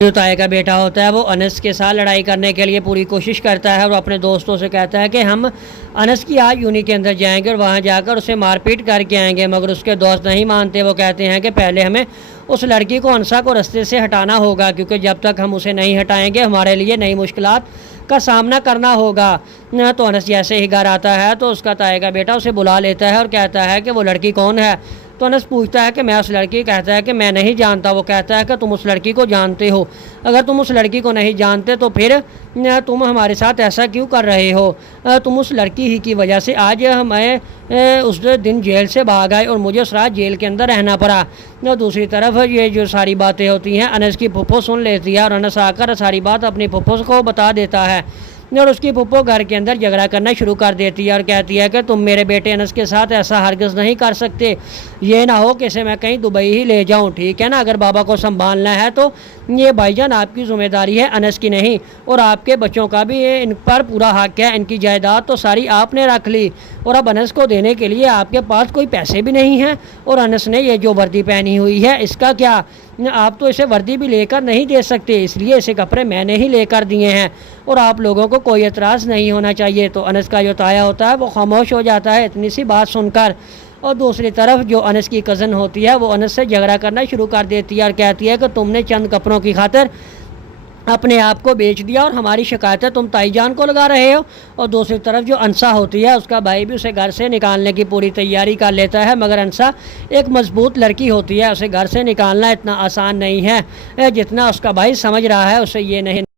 جو طائع کا بیٹا ہوتا ہے وہ انس کے ساتھ لڑائی کرنے کے لیے پوری کوشش کرتا ہے اور اپنے دوستوں سے کہتا ہے کہ ہم انس کی آج یونی کے اندر جائیں گے اور وہاں جا کر اسے مار پیٹ کر کے آئیں گے، مگر اس کے دوست نہیں مانتے۔ وہ کہتے ہیں کہ پہلے ہمیں اس لڑکی کو انسا کو رستے سے ہٹانا ہوگا، کیونکہ جب تک ہم اسے نہیں ہٹائیں گے ہمارے لیے نئی مشکلات کا سامنا کرنا ہوگا۔ تو انس جیسے ہی گھر آتا ہے تو اس کا طائع کا بیٹا اسے بلا لیتا ہے اور کہتا ہے کہ وہ لڑکی کون ہے۔ تو انس پوچھتا ہے کہ میں اس لڑکی، کہتا ہے کہ میں نہیں جانتا۔ وہ کہتا ہے کہ تم اس لڑکی کو جانتے ہو، اگر تم اس لڑکی کو نہیں جانتے تو پھر تم ہمارے ساتھ ایسا کیوں کر رہے ہو؟ تم اس لڑکی ہی کی وجہ سے آج ہمیں اس دن جیل سے بھاگ آئے اور مجھے اس رات جیل کے اندر رہنا پڑا۔ دوسری طرف یہ جو ساری باتیں ہوتی ہیں انس کی پھپھو سن لیتی ہے اور انس آ کر ساری بات اپنی پھپھو کو بتا دیتا ہے اور اس کی پھپھو گھر کے اندر جھگڑا کرنا شروع کر دیتی ہے اور کہتی ہے کہ تم میرے بیٹے انس کے ساتھ ایسا ہرگز نہیں کر سکتے، یہ نہ ہو کہ اسے میں کہیں دبئی ہی لے جاؤں، ٹھیک ہے نا؟ اگر بابا کو سنبھالنا ہے تو یہ بھائی جان آپ کی ذمہ داری ہے، انس کی نہیں، اور آپ کے بچوں کا بھی ان پر پورا حق ہے۔ ان کی جائیداد تو ساری آپ نے رکھ لی اور اب انس کو دینے کے لیے آپ کے پاس کوئی پیسے بھی نہیں ہیں، اور انس نے یہ جو وردی پہنی ہوئی ہے اس کا کیا؟ آپ تو اسے وردی بھی لے کر نہیں دے سکتے، اس لیے اسے کپڑے میں نے ہی لے کر دیے ہیں اور آپ لوگوں کو کوئی اعتراض نہیں ہونا چاہیے۔ تو انس کا جو طائع ہوتا ہے وہ خاموش ہو جاتا ہے اتنی سی بات سن کر، اور دوسری طرف جو انس کی کزن ہوتی ہے وہ انس سے جھگڑا کرنا شروع کر دیتی ہے اور کہتی ہے کہ تم نے چند کپڑوں کی خاطر اپنے آپ کو بیچ دیا اور ہماری شکایتیں تم تائی جان کو لگا رہے ہو۔ اور دوسری طرف جو انسا ہوتی ہے اس کا بھائی بھی اسے گھر سے نکالنے کی پوری تیاری کر لیتا ہے، مگر انسا ایک مضبوط لڑکی ہوتی ہے، اسے گھر سے نکالنا اتنا آسان نہیں ہے جتنا اس کا بھائی سمجھ رہا ہے، اسے یہ نہیں